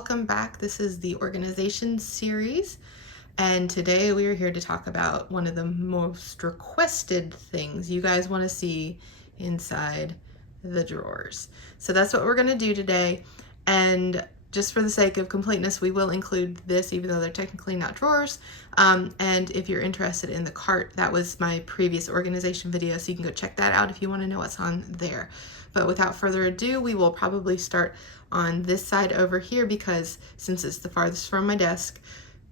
welcome back. This is the organization series, and today we are here to talk about one of the most requested things you guys want to see inside the drawers. So that's what we're going to do today, and just for the sake of completeness, we will include this even though they're technically not drawers. And if you're interested in the cart, that was my previous organization video, so you can go check that out if you want to know what's on there. But without further ado, we will probably start on this side over here because since it's the farthest from my desk,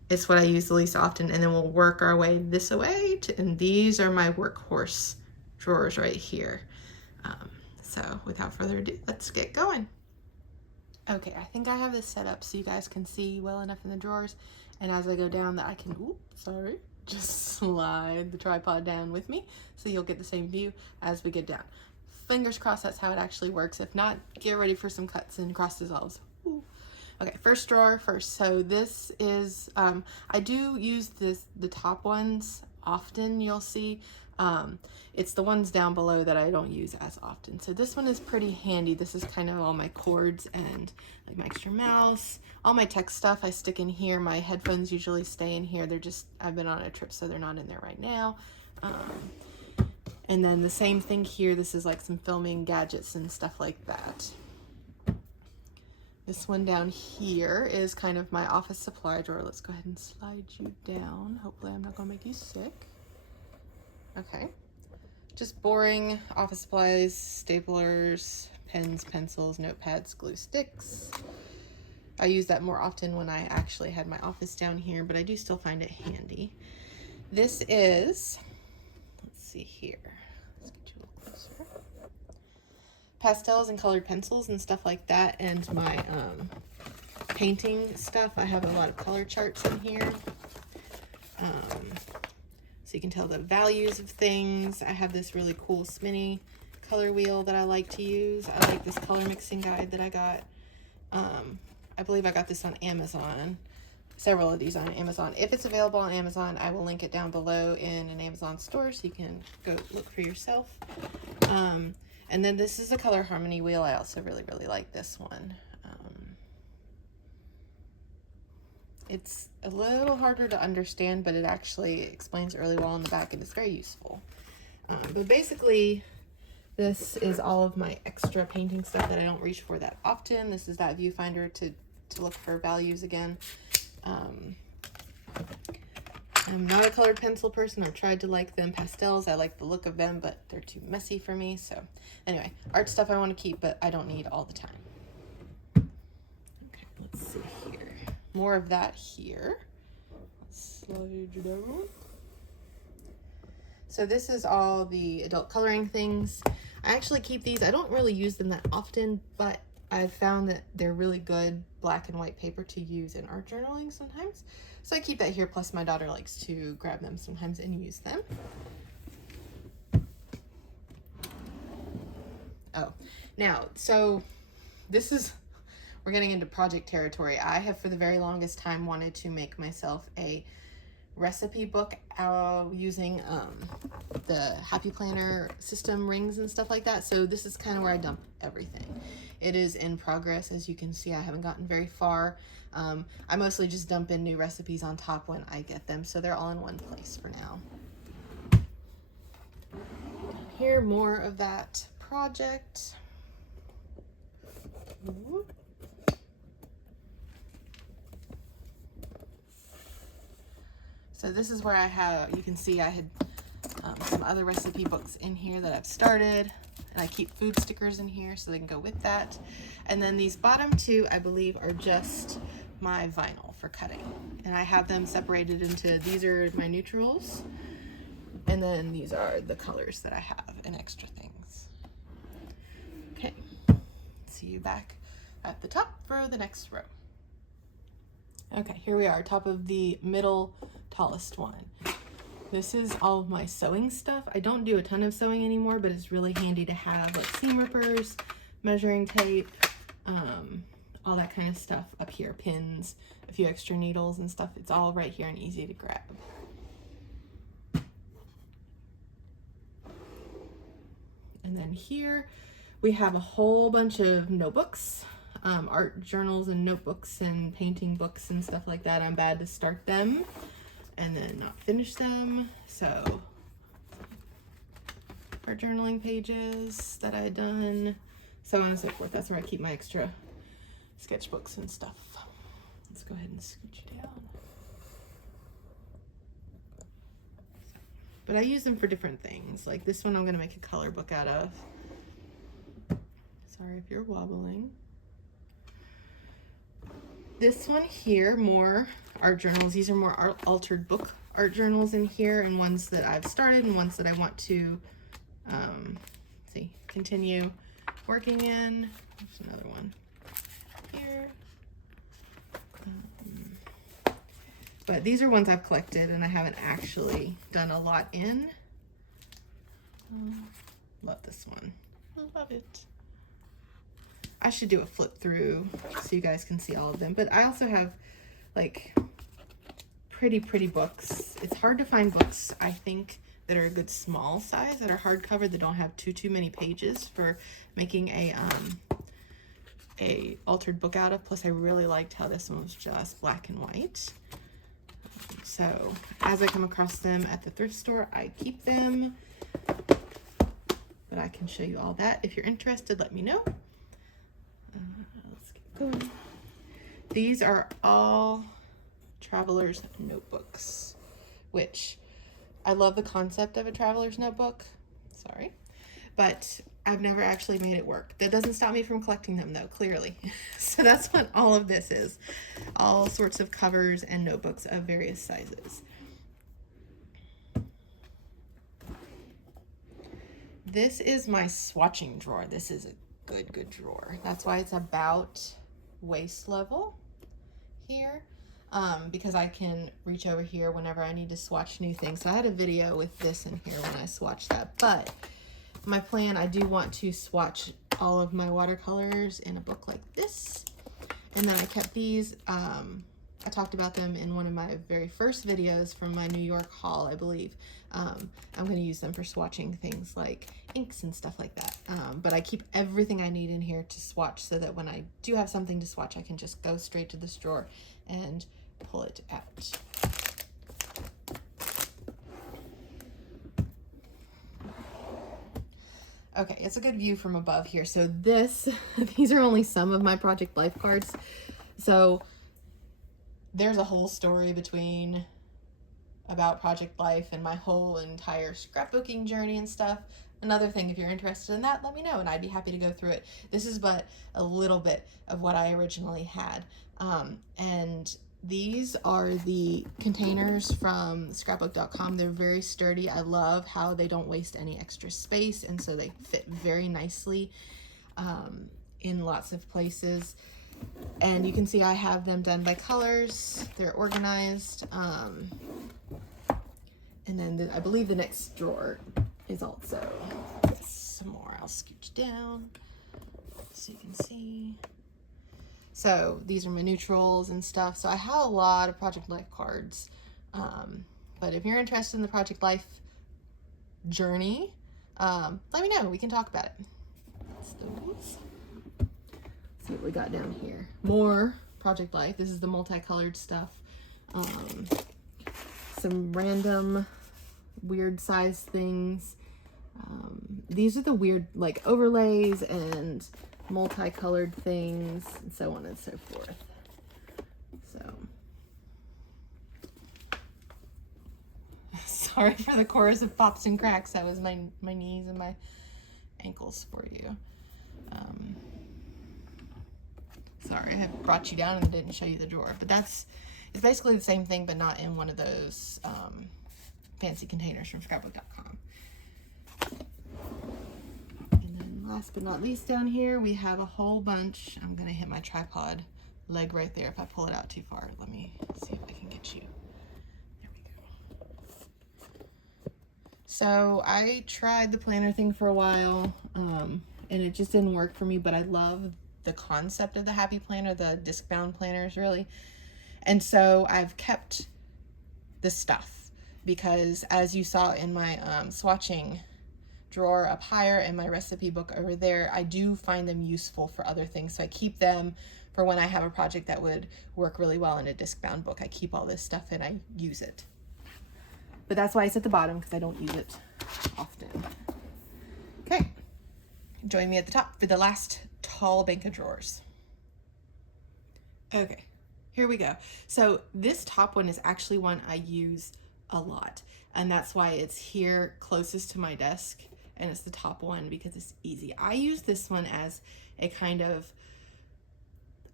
it's what I use the least often, and then we'll work our way this way, and these are my workhorse drawers right here. So without further ado, let's get going. Okay, I think I have this set up so you guys can see well enough in the drawers, and as I go down that I can, just slide the tripod down with me so you'll get the same view as we get down. Fingers crossed that's how it actually works. If not, get ready for some cuts and cross dissolves. Ooh. Okay, first drawer first. So this is, I do use the top ones often, you'll see. It's the ones down below that I don't use as often. So this one is pretty handy. This is kind of all my cords and like my extra mouse. All my tech stuff I stick in here. My headphones usually stay in here. I've been on a trip, so they're not in there right now. And then the same thing here. This is like some filming gadgets and stuff like that. This one down here is kind of my office supply drawer. Let's go ahead and slide you down. Hopefully I'm not gonna make you sick. Okay, just boring office supplies, staplers, pens, pencils, notepads, glue sticks. I use that more often when I actually had my office down here, but I do still find it handy. This is, let's see here, let's get you a little closer. Pastels and colored pencils and stuff like that, and my painting stuff. I have a lot of color charts in here. So you can tell the values of things. I have this really cool Sminny color wheel that I like to use. I like this color mixing guide that I got. I believe I got this on Amazon. Several of these on Amazon. If it's available on Amazon, I will link it down below in an Amazon store so you can go look for yourself. And then this is a color harmony wheel. I also really like this one. It's a little harder to understand, but it actually explains really well on the back, and it's very useful. But basically, this is all of my extra painting stuff that I don't reach for that often. This is that viewfinder to look for values again. I'm not a colored pencil person. I've tried to like them. Pastels, I like the look of them, but they're too messy for me. So anyway, art stuff I want to keep, but I don't need all the time. Okay, let's see here. More of that here. Let's slide it down. So this is all the adult coloring things. I actually keep these. I don't really use them that often, but I've found that they're really good black and white paper to use in art journaling sometimes. So I keep that here, plus my daughter likes to grab them sometimes and use them. Oh, now, so this is, we're getting into project territory. I have for the very longest time wanted to make myself a recipe book using the Happy Planner system rings and stuff like that. So this is kind of where I dump everything. It is in progress. As you can see, I haven't gotten very far. I mostly just dump in new recipes on top when I get them, so they're all in one place for now. Here, more of that project. So this is where I have, you can see I had some other recipe books in here that I've started, and I keep food stickers in here so they can go with that. And then these bottom two, I believe, are just my vinyl for cutting. And I have them separated into, these are my neutrals, and then these are the colors that I have and extra things. Okay, see you back at the top for the next row. Okay, here we are, top of the middle tallest one. This is all of my sewing stuff. I don't do a ton of sewing anymore, but it's really handy to have, like seam rippers, measuring tape, all that kind of stuff up here, pins, a few extra needles and stuff. It's all right here and easy to grab. And then here we have a whole bunch of notebooks. art journals and notebooks and painting books and stuff like that. I'm bad to start them and then not finish them. So art journaling pages that I had done, so on and so forth. That's where I keep my extra sketchbooks and stuff. Let's go ahead and scooch it down. But I use them for different things. Like this one I'm gonna make a color book out of. Sorry if you're wobbling. This one here, more art journals. These are more altered book art journals in here, and ones that I've started and ones that I want to continue working in. There's another one here. But these are ones I've collected and I haven't actually done a lot in. Love this one. I love it. I should do a flip through so you guys can see all of them. But I also have like pretty books. It's hard to find books, I think, that are a good small size, that are hardcover, that don't have too many pages for making a altered book out of. Plus I really liked how this one was just black and white. So as I come across them at the thrift store, I keep them. But I can show you all that. If you're interested, let me know. Let's get going. These are all traveler's notebooks, which I love the concept of a traveler's notebook. Sorry. But I've never actually made it work. That doesn't stop me from collecting them though, clearly. So that's what all of this is. All sorts of covers and notebooks of various sizes. This is my swatching drawer. This is a good drawer. That's why it's about waist level here. Because I can reach over here whenever I need to swatch new things. So I had a video with this in here when I swatched that, but my plan, I do want to swatch all of my watercolors in a book like this. And then I kept these, I talked about them in one of my very first videos from my New York haul, I believe. I'm going to use them for swatching things like inks and stuff like that. But I keep everything I need in here to swatch so that when I do have something to swatch, I can just go straight to this drawer and pull it out. Okay, it's a good view from above here. So these are only some of my Project Life cards. So there's a whole story about Project Life and my whole entire scrapbooking journey and stuff. Another thing, if you're interested in that, let me know and I'd be happy to go through it. This is but a little bit of what I originally had. And these are the containers from scrapbook.com. They're very sturdy. I love how they don't waste any extra space, and so they fit very nicely in lots of places. And you can see I have them done by colors. They're organized. And then I believe the next drawer is also some more. I'll scooch down so you can see. So these are my neutrals and stuff. So I have a lot of Project Life cards. But if you're interested in the Project Life journey, let me know. We can talk about it. That's those. See what we got down here. More Project Life. This is the multicolored stuff. Some random weird size things. These are the weird like overlays and multicolored things and so on and so forth. So sorry for the chorus of pops and cracks. That was my knees and my ankles for you. Sorry, I have brought you down and didn't show you the drawer, but it's basically the same thing, but not in one of those fancy containers from scrapbook.com. And then last but not least, down here we have a whole bunch. I'm gonna hit my tripod leg right there if I pull it out too far. Let me see if I can get you. There we go. So I tried the planner thing for a while, and it just didn't work for me, but I love the concept of the Happy Planner, the disc bound planners really. And so I've kept the stuff because as you saw in my swatching drawer up higher and my recipe book over there. I do find them useful for other things, so I keep them for when I have a project that would work really well in a disc-bound book. I keep all this stuff and I use it. But that's why it's at the bottom, because I don't use it often. Okay, join me at the top for the last tall bank of drawers. Okay, here we go. So this top one is actually one I use a lot, and that's why it's here closest to my desk, and it's the top one because it's easy. I use this one as a kind of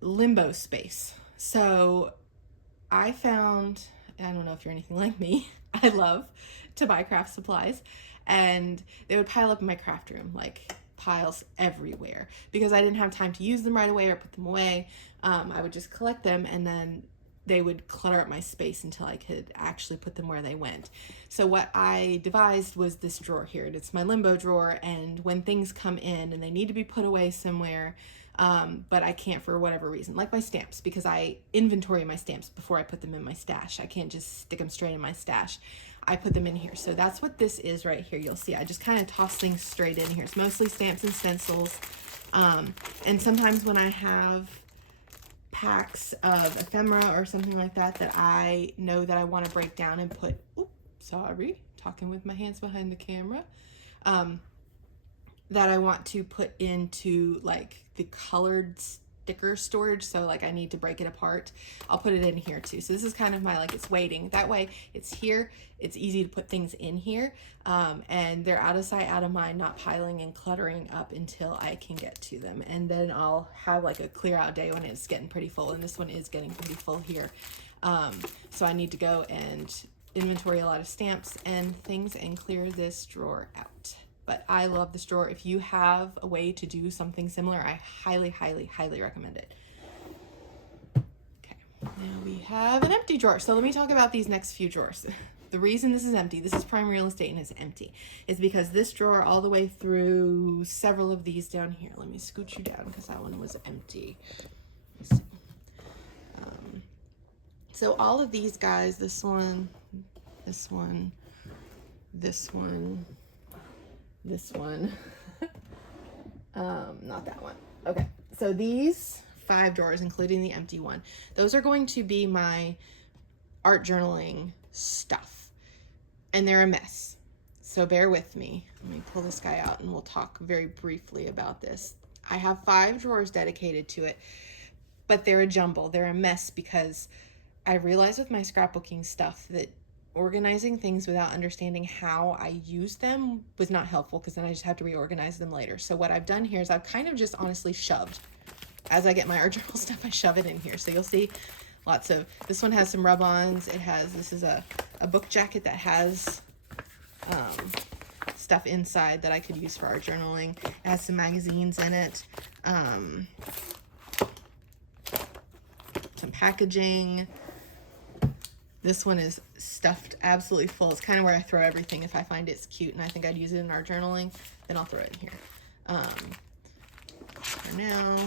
limbo space. So I found, I don't know if you're anything like me, I love to buy craft supplies, and they would pile up in my craft room, like piles everywhere, because I didn't have time to use them right away or put them away. I would just collect them, and then they would clutter up my space until I could actually put them where they went. So what I devised was this drawer here, and it's my limbo drawer, and when things come in and they need to be put away somewhere, but I can't for whatever reason, like my stamps, because I inventory my stamps before I put them in my stash. I can't just stick them straight in my stash. I put them in here. So that's what this is right here. You'll see I just kind of toss things straight in here. It's mostly stamps and stencils. And sometimes when I have packs of ephemera or something like that that I know that I want to break down and put, sorry, talking with my hands behind the camera, that I want to put into like the colored sticker storage, so like I need to break it apart, I'll put it in here too. So this is kind of my, like, it's waiting. That way it's here, it's easy to put things in here, and they're out of sight, out of mind, not piling and cluttering up until I can get to them. And then I'll have like a clear out day when it's getting pretty full, and this one is getting pretty full here. So I need to go and inventory a lot of stamps and things and clear this drawer out. But I love this drawer. If you have a way to do something similar, I highly, highly, highly recommend it. Okay, now we have an empty drawer. So let me talk about these next few drawers. The reason this is empty, this is prime real estate and it's empty, is because this drawer all the way through several of these down here. Let me scoot you down because that one was empty. Let's see. So all of these guys, this one, this one, this one, this one, not that one. Okay, so these 5 drawers, including the empty one, those are going to be my art journaling stuff, and they're a mess, so bear with me. Let me pull this guy out and we'll talk very briefly about this. I have 5 drawers dedicated to it, but they're a jumble. They're a mess because I realized with my scrapbooking stuff that organizing things without understanding how I use them was not helpful, because then I just have to reorganize them later. So what I've done here is I've kind of just honestly shoved. As I get my art journal stuff, I shove it in here. So you'll see lots of, this one has some rub-ons. It has, this is a book jacket that has stuff inside that I could use for art journaling. It has some magazines in it. Some packaging. This one is stuffed absolutely full. It's kind of where I throw everything. If I find it's cute and I think I'd use it in art journaling, then I'll throw it in here. For now,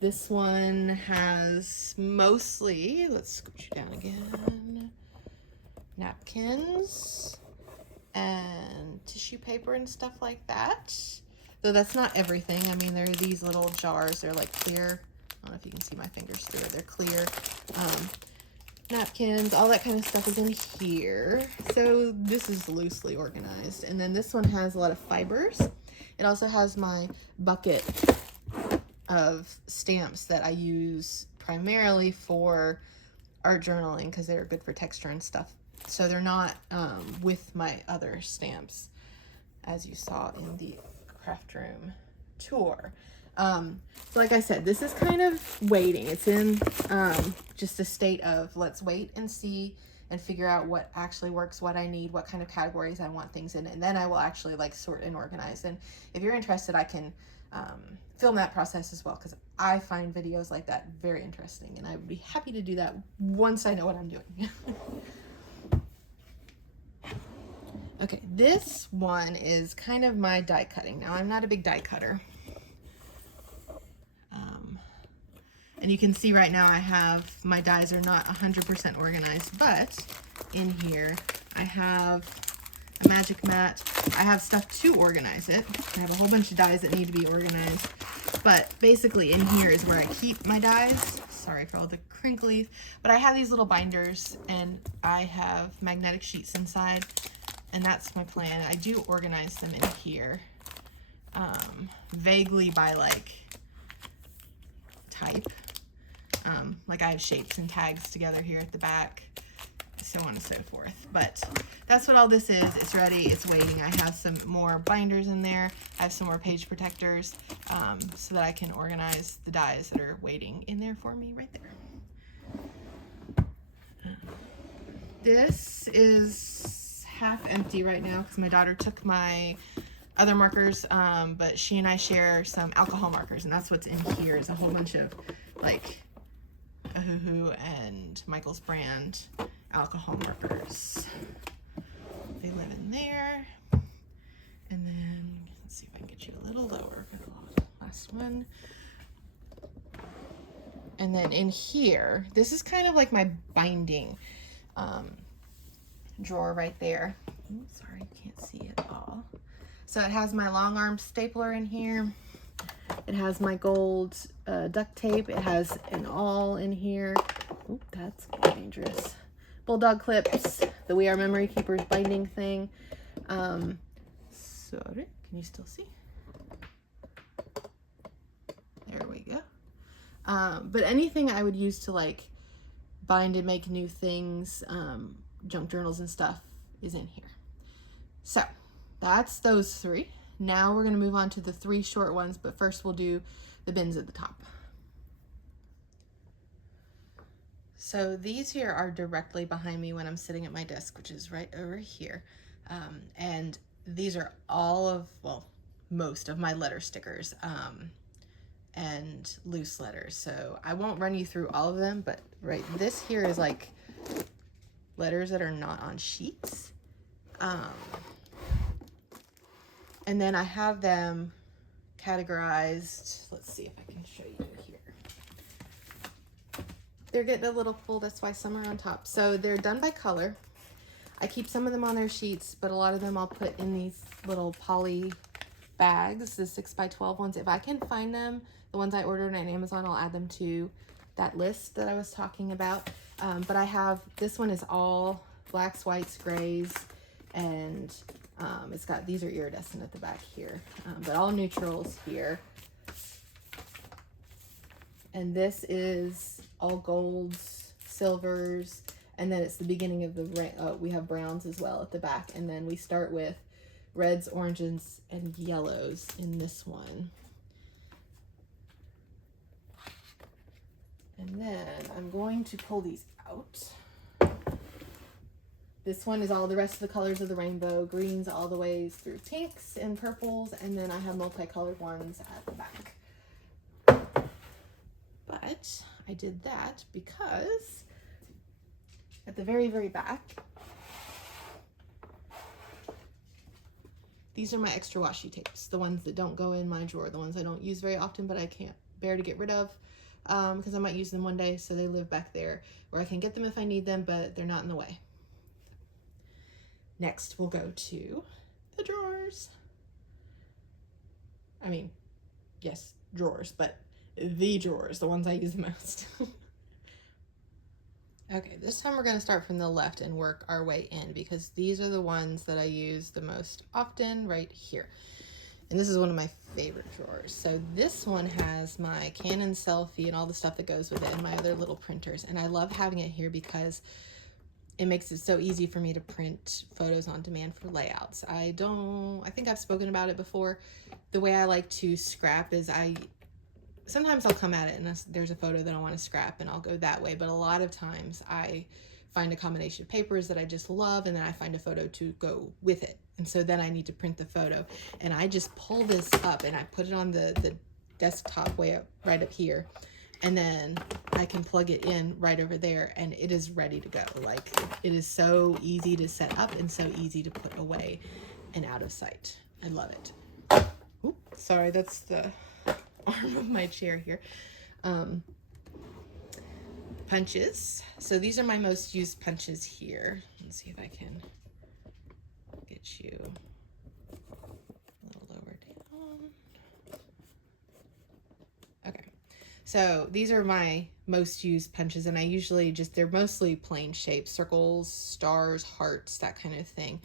this one has mostly, let's scooch you down again, napkins and tissue paper and stuff like that. Though that's not everything. I mean, there are these little jars. They're like clear. I don't know if you can see my fingers through it. They're clear. Napkins, all that kind of stuff is in here. So this is loosely organized. And then this one has a lot of fibers. It also has my bucket of stamps that I use primarily for art journaling because they're good for texture and stuff. So they're not with my other stamps, as you saw in the craft room tour. So like I said, this is kind of waiting. It's in just a state of let's wait and see and figure out what actually works, what I need, what kind of categories I want things in, and then I will actually like sort and organize. And if you're interested, I can film that process as well, because I find videos like that very interesting, and I would be happy to do that once I know what I'm doing. Okay, this one is kind of my die cutting. Now, I'm not a big die cutter. And you can see right now I have, my dies are not 100% organized, but in here I have a magic mat. I have stuff to organize it. I have a whole bunch of dies that need to be organized. But basically in here is where I keep my dies. Sorry for all the crinklies. But I have these little binders and I have magnetic sheets inside. And that's my plan. I do organize them in here. Vaguely by like type. Like I have shapes and tags together here at the back, so on and so forth. But that's what all this is. It's ready, it's waiting. I have some more binders in there. I have some more page protectors so that I can organize the dies that are waiting in there for me right there. This is half empty right now because my daughter took my other markers, but she and I share some alcohol markers, and that's what's in here is a whole bunch of like Ohuhu and Michael's brand alcohol markers. They live in there. And then let's see if I can get you a little lower for the last one. And then in here, this is kind of like my binding drawer right there. Ooh, sorry, you can't see it all. So it has my long arm stapler in here. It has my gold duct tape. It has an awl in here. Oh, that's dangerous. Bulldog clips. The We Are Memory Keepers binding thing. Sorry, can you still see? There we go. But anything I would use to like bind and make new things, junk journals and stuff is in here. So that's those three. Now we're going to move on to the three short ones, but first we'll do the bins at the top. So these here are directly behind me when I'm sitting at my desk, which is right over here. And these are all of, well, most of my letter stickers and loose letters. So I won't run you through all of them, but right, this here is like letters that are not on sheets. And then I have them categorized. Let's see if I can show you here. They're getting a little full, that's why some are on top. So they're done by color. I keep some of them on their sheets, but a lot of them I'll put in these little poly bags, the 6x12 ones. If I can find them, the ones I ordered on Amazon, I'll add them to that list that I was talking about. But I have, this one is all blacks, whites, grays, and it's got, these are iridescent at the back here, but all neutrals here. And this is all golds, silvers, and then it's the beginning of the, we have browns as well at the back. And then we start with reds, oranges, and yellows in this one. And then I'm going to pull these out. This one is all the rest of the colors of the rainbow, greens all the way through pinks and purples, and then I have multicolored ones at the back. But I did that because at the very, very back, these are my extra washi tapes, the ones that don't go in my drawer, the ones I don't use very often, but I can't bear to get rid of because I might use them one day, so they live back there where I can get them if I need them, but they're not in the way. Next, we'll go to the drawers. I mean, yes, drawers, but the drawers, the ones I use the most. Okay, this time we're going to start from the left and work our way in because these are the ones that I use the most often right here. And this is one of my favorite drawers. So this one has my Canon selfie and all the stuff that goes with it and my other little printers. And I love having it here because it makes it so easy for me to print photos on demand for layouts. I think I've spoken about it before. The way I like to scrap is sometimes I'll come at it and there's a photo that I want to scrap and I'll go that way. But a lot of times I find a combination of papers that I just love and then I find a photo to go with it. And so then I need to print the photo and I just pull this up and I put it on the desktop way up, right up here. And then I can plug it in right over there and it is ready to go. Like, it is so easy to set up and so easy to put away and out of sight. I love it. Oop, sorry, that's the arm of my chair here. Punches. So these are my most used punches here. Let's see if I can get get you a little lower down. Okay, so these are my most used punches, and I usually they're mostly plain shapes, circles, stars, hearts, that kind of thing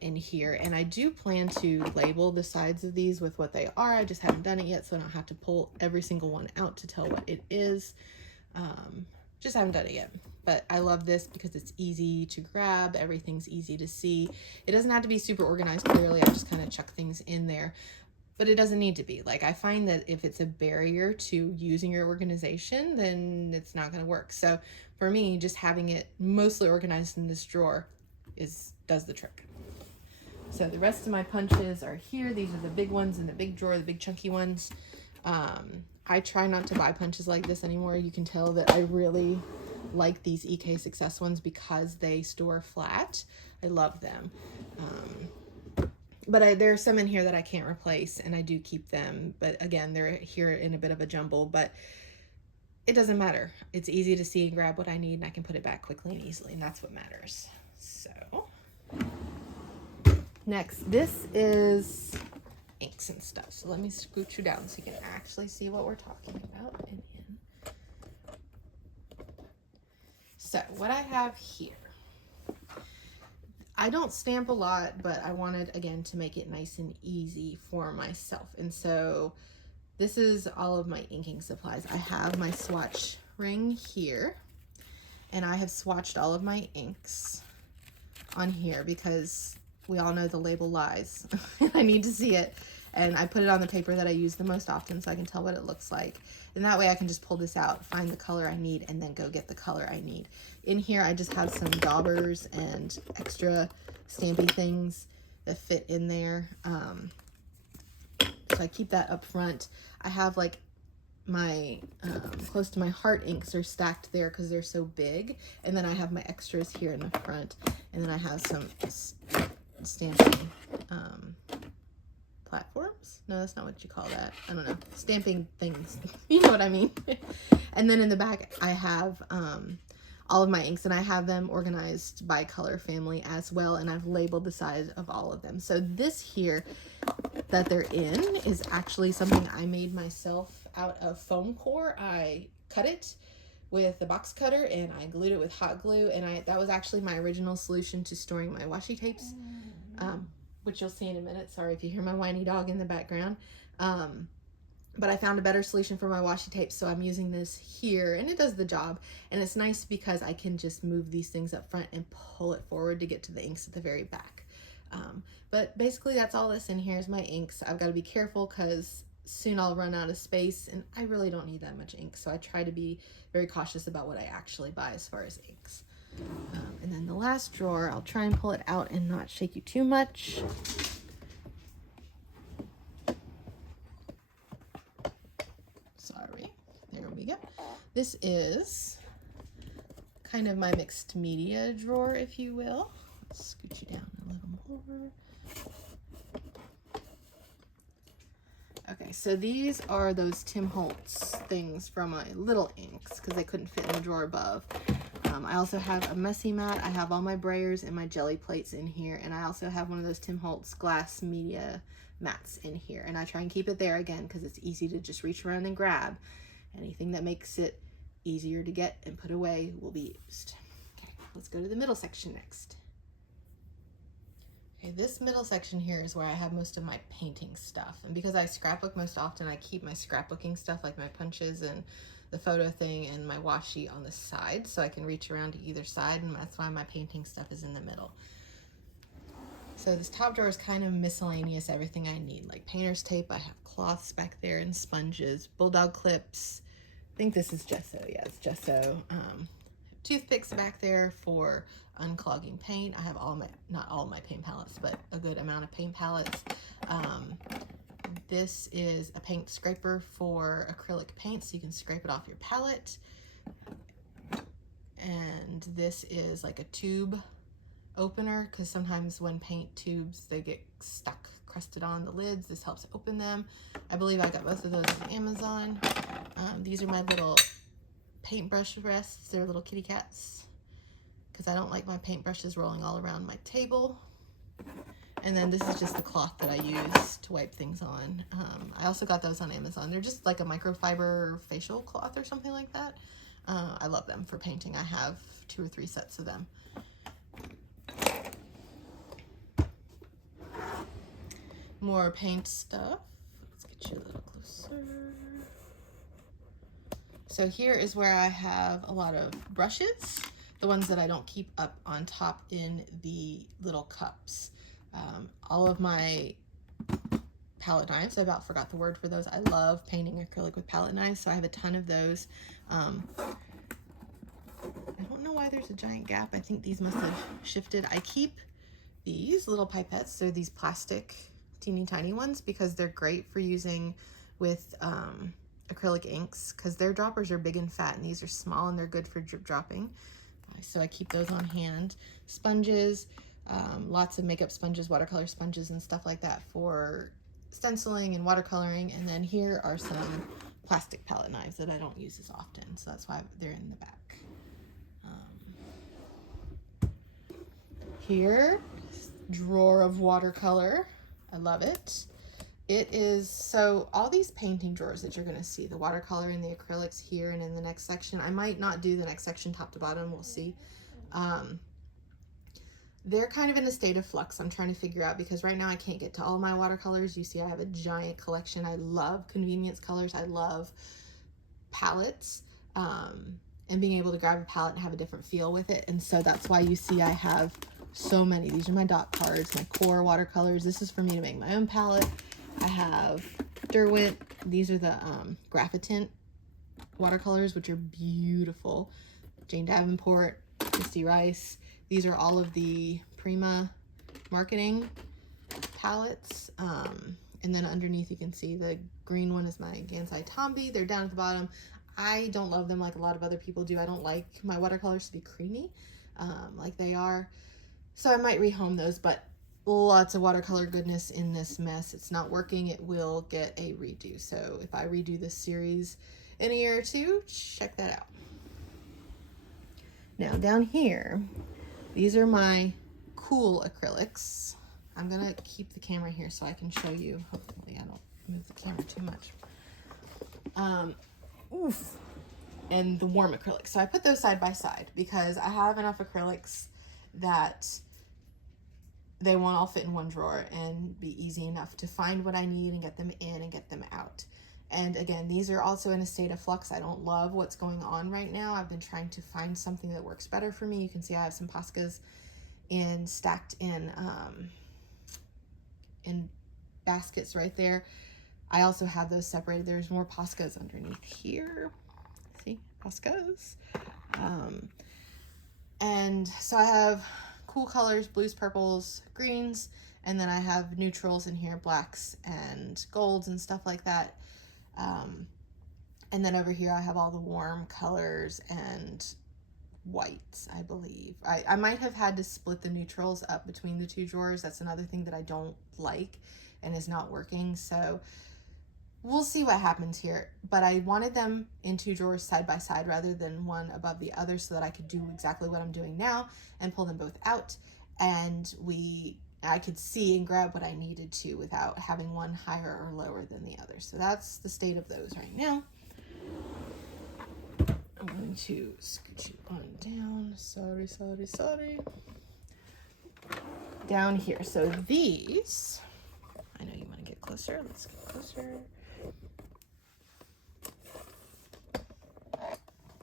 in here. And I do plan to label the sides of these with what they are. I just haven't done it yet, so I don't have to pull every single one out to tell what it is. Just haven't done it yet. But I love this because it's easy to grab. Everything's easy to see. It doesn't have to be super organized clearly. I just kind of chuck things in there. But it doesn't need to be. Like, I find that if it's a barrier to using your organization, then it's not going to work. So for me, just having it mostly organized in this drawer does the trick. So the rest of my punches are here. These are the big ones in the big drawer, the big chunky ones. I try not to buy punches like this anymore. You can tell that I really like these EK Success ones because they store flat. I love them. But there are some in here that I can't replace, and I do keep them. But again, they're here in a bit of a jumble, but it doesn't matter. It's easy to see and grab what I need, and I can put it back quickly and easily, and that's what matters. So next, this is inks and stuff. So let me scoot you down so you can actually see what we're talking about. So what I have here, I don't stamp a lot, but I wanted, again, to make it nice and easy for myself. And so this is all of my inking supplies. I have my swatch ring here, and I have swatched all of my inks on here because we all know the label lies. I need to see it. And I put it on the paper that I use the most often so I can tell what it looks like. And that way I can just pull this out, find the color I need, and then go get the color I need. In here, I just have some daubers and extra stampy things that fit in there. So I keep that up front. I have like my, close to my heart inks are stacked there because they're so big. And then I have my extras here in the front. And then I have some stamping, platforms? No, that's not what you call that. I don't know. Stamping things. You know what I mean? And then in the back, I have all of my inks, and I have them organized by color family as well, and I've labeled the size of all of them. So this here that they're in is actually something I made myself out of foam core. I cut it with the box cutter, and I glued it with hot glue, and that was actually my original solution to storing my washi tapes. Which you'll see in a minute. Sorry if you hear my whiny dog in the background. But I found a better solution for my washi tape, so I'm using this here, and it does the job. And it's nice because I can just move these things up front and pull it forward to get to the inks at the very back. But basically that's all that's in here is my inks. I've got to be careful because soon I'll run out of space, and I really don't need that much ink, so I try to be very cautious about what I actually buy as far as inks. And then the last drawer, I'll try and pull it out and not shake you too much. Sorry, there we go. This is kind of my mixed media drawer, if you will. Let's scoot you down a little more. Okay, so these are those Tim Holtz things from my little inks because they couldn't fit in the drawer above. I also have a messy mat. I have all my brayers and my jelly plates in here, and I also have one of those Tim Holtz glass media mats in here, and I try and keep it there again because it's easy to just reach around and grab. Anything that makes it easier to get and put away will be used. Okay, let's go to the middle section next. Okay, this middle section here is where I have most of my painting stuff, and because I scrapbook most often, I keep my scrapbooking stuff like my punches and the photo thing and my washi on the side so I can reach around to either side, and that's why my painting stuff is in the middle. So this top drawer is kind of miscellaneous, everything I need, like painter's tape. I have cloths back there and sponges, bulldog clips. I think this is gesso. Yeah, it's gesso. Toothpicks back there for unclogging paint. I have not all my paint palettes, but a good amount of paint palettes. This is a paint scraper for acrylic paint, so you can scrape it off your palette. And this is like a tube opener, because sometimes when paint tubes, they get stuck, crusted on the lids. This helps open them. I believe I got both of those on Amazon. These are my little paintbrush rests. They're little kitty cats, because I don't like my paintbrushes rolling all around my table. And then this is just the cloth that I use to wipe things on. I also got those on Amazon. They're just like a microfiber facial cloth or something like that. I love them for painting. I have 2 or 3 sets of them. More paint stuff. Let's get you a little closer. So here is where I have a lot of brushes, the ones that I don't keep up on top in the little cups. All of my palette knives, I about forgot the word for those. I love painting acrylic with palette knives, so I have a ton of those. I don't know why there's a giant gap. I think these must have shifted. I keep these little pipettes. They're these plastic teeny tiny ones because they're great for using with acrylic inks because their droppers are big and fat, and these are small and they're good for drip dropping. So I keep those on hand. Sponges, lots of makeup sponges, watercolor sponges and stuff like that for stenciling and watercoloring. And then here are some plastic palette knives that I don't use as often, so that's why they're in the back. Here, drawer of watercolor. I love it. It is, so all these painting drawers that you're going to see, the watercolor and the acrylics here and in the next section. I might not do the next section top to bottom, we'll see. They're kind of in a state of flux. I'm trying to figure out because right now I can't get to all my watercolors. You see I have a giant collection. I love convenience colors. I love palettes and being able to grab a palette and have a different feel with it. And so that's why you see I have so many. These are my dot cards, my core watercolors. This is for me to make my own palette. I have Derwent. These are the Graphitint watercolors, which are beautiful. Jane Davenport, Misty Rice. These are all of the Prima marketing palettes. And then underneath you can see the green one is my Gansai Tombi. They're down at the bottom. I don't love them like a lot of other people do. I don't like my watercolors to be creamy like they are. So I might rehome those, but lots of watercolor goodness in this mess. It's not working. It will get a redo. So if I redo this series in a year or two, check that out. Now down here, these are my cool acrylics. I'm gonna keep the camera here so I can show you. Hopefully I don't move the camera too much. And the warm acrylics. So I put those side by side because I have enough acrylics that they won't all fit in one drawer and be easy enough to find what I need and get them in and get them out. And again, these are also in a state of flux. I don't love what's going on right now. I've been trying to find something that works better for me. You can see I have some Poscas stacked in baskets right there. I also have those separated. There's more Poscas underneath here. See, Poscas. And so I have cool colors, blues, purples, greens, and then I have neutrals in here, blacks and golds and stuff like that. And then over here I have all the warm colors and whites, I believe. I might have had to split the neutrals up between the 2 drawers. That's another thing that I don't like and is not working. So we'll see what happens here. But I wanted them in 2 drawers side by side rather than one above the other so that I could do exactly what I'm doing now and pull them both out. And I could see and grab what I needed to without having one higher or lower than the other. So that's the state of those right now. I'm going to scooch you on down. Sorry. Down here. So these, I know you want to get closer. Let's get closer.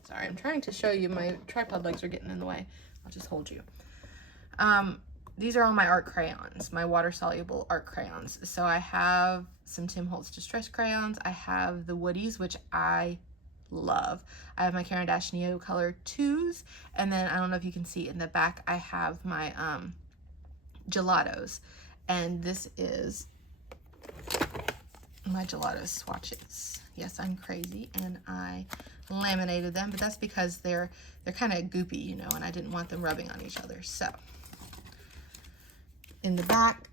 Sorry, I'm trying to show you. My tripod legs are getting in the way. I'll just hold you. These are all my art crayons, my water-soluble art crayons. So I have some Tim Holtz Distress crayons. I have the Woodies, which I love. I have my Caran d'Ache Neo Color 2s. And then, I don't know if you can see in the back, I have my gelatos. And this is my gelato swatches. Yes, I'm crazy, and I laminated them, but that's because they're kind of goopy, you know, and I didn't want them rubbing on each other. So in the back,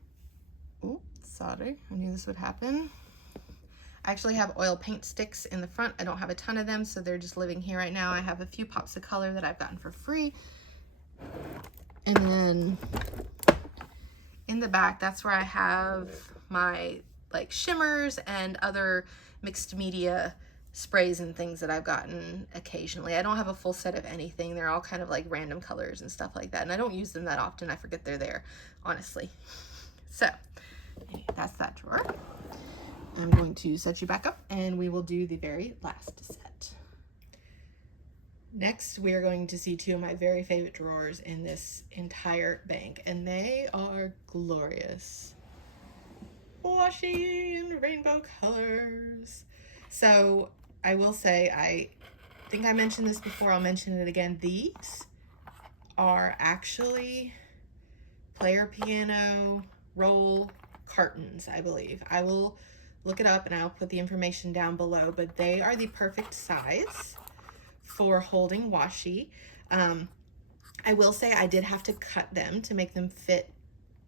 oops, sorry, I knew this would happen. I actually have oil paint sticks in the front. I don't have a ton of them, so they're just living here right now. I have a few pops of color that I've gotten for free. And then in the back, that's where I have my like shimmers and other mixed media sprays and things that I've gotten occasionally. I don't have a full set of anything. They're all kind of like random colors and stuff like that. And I don't use them that often. I forget they're there, honestly. So that's that drawer. I'm going to set you back up and we will do the very last set. Next, we are going to see two of my very favorite drawers in this entire bank, and they are glorious. Washi in rainbow colors. So I will say, I think I mentioned this before, I'll mention it again. These are actually player piano roll cartons, I believe. I will look it up and I'll put the information down below, but they are the perfect size for holding washi. I will say I did have to cut them to make them fit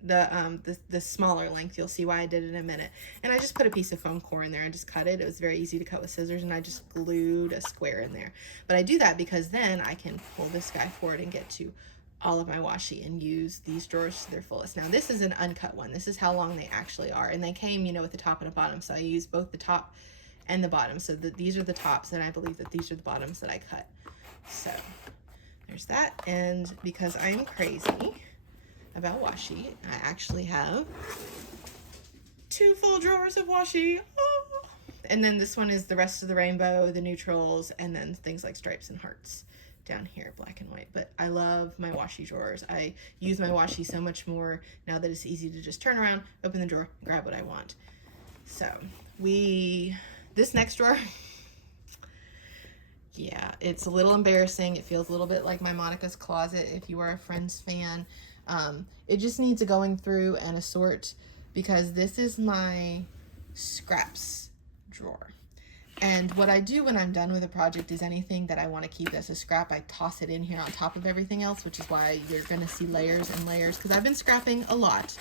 the smaller length. You'll see why I did it in a minute. And I just put a piece of foam core in there and just cut it. It was very easy to cut with scissors, and I just glued a square in there. But I do that because then I can pull this guy forward and get to all of my washi and use these drawers to their fullest. Now this is an uncut one. This is how long they actually are. And they came, you know, with the top and a bottom. So I used both the top and the bottom. So these are the tops, and I believe that these are the bottoms that I cut. So there's that. And because I'm crazy about washi, I actually have 2 full drawers of washi. Oh. And then this one is the rest of the rainbow, the neutrals, and then things like stripes and hearts down here, black and white. But I love my washi drawers. I use my washi so much more now that it's easy to just turn around, open the drawer, grab what I want. So this next drawer, yeah, it's a little embarrassing. It feels a little bit like my Monica's Closet if you are a Friends fan. It just needs a going through and a sort, because this is my scraps drawer. And what I do when I'm done with a project is anything that I want to keep as a scrap, I toss it in here on top of everything else, which is why you're going to see layers and layers, because I've been scrapping a lot.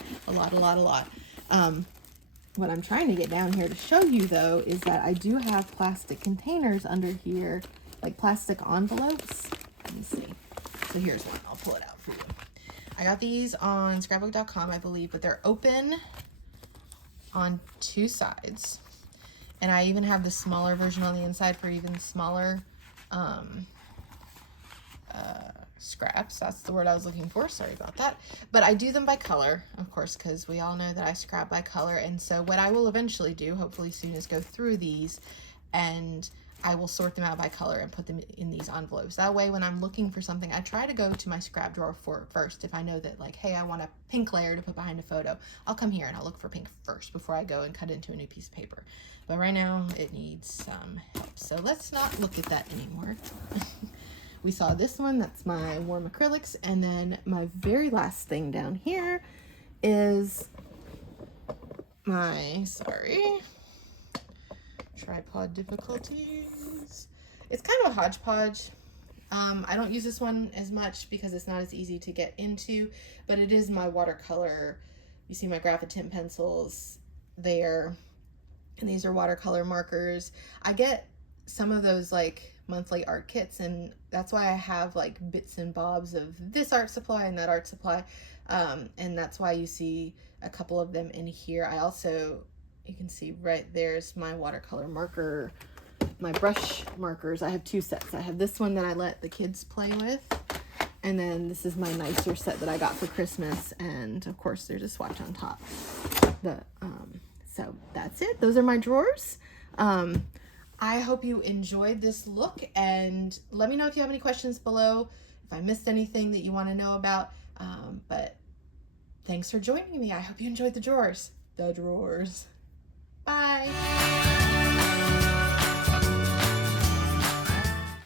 What I'm trying to get down here to show you, though, is that I do have plastic containers under here, like plastic envelopes. Let me see. So here's one. I'll pull it out for you. I got these on scrapbook.com, I believe, but they're open on 2 sides. And I even have the smaller version on the inside for even smaller scraps. That's the word I was looking for. Sorry about that. But I do them by color, of course, because we all know that I scrap by color. And so what I will eventually do, hopefully soon, is go through these and I will sort them out by color and put them in these envelopes. That way, when I'm looking for something, I try to go to my scrap drawer first. If I know that, like, hey, I want a pink layer to put behind a photo, I'll come here and I'll look for pink first before I go and cut into a new piece of paper. But right now, it needs some help. So let's not look at that anymore. We saw this one. That's my warm acrylics. And then my very last thing down here is my, tripod difficulties. It's kind of a hodgepodge. I don't use this one as much because it's not as easy to get into, but it is my watercolor. You see my Graphitint pencils there, and these are watercolor markers. I get some of those like monthly art kits, and that's why I have like bits and bobs of this art supply and that art supply, and that's why you see a couple of them in here. I also, you can see right there's my watercolor marker, my brush markers. I have 2 sets. I have this one that I let the kids play with, and then this is my nicer set that I got for Christmas, and of course there's a swatch on top. So that's it. Those are my drawers. I hope you enjoyed this look, and let me know if you have any questions below, if I missed anything that you want to know about. But thanks for joining me. I hope you enjoyed the drawers. Bye.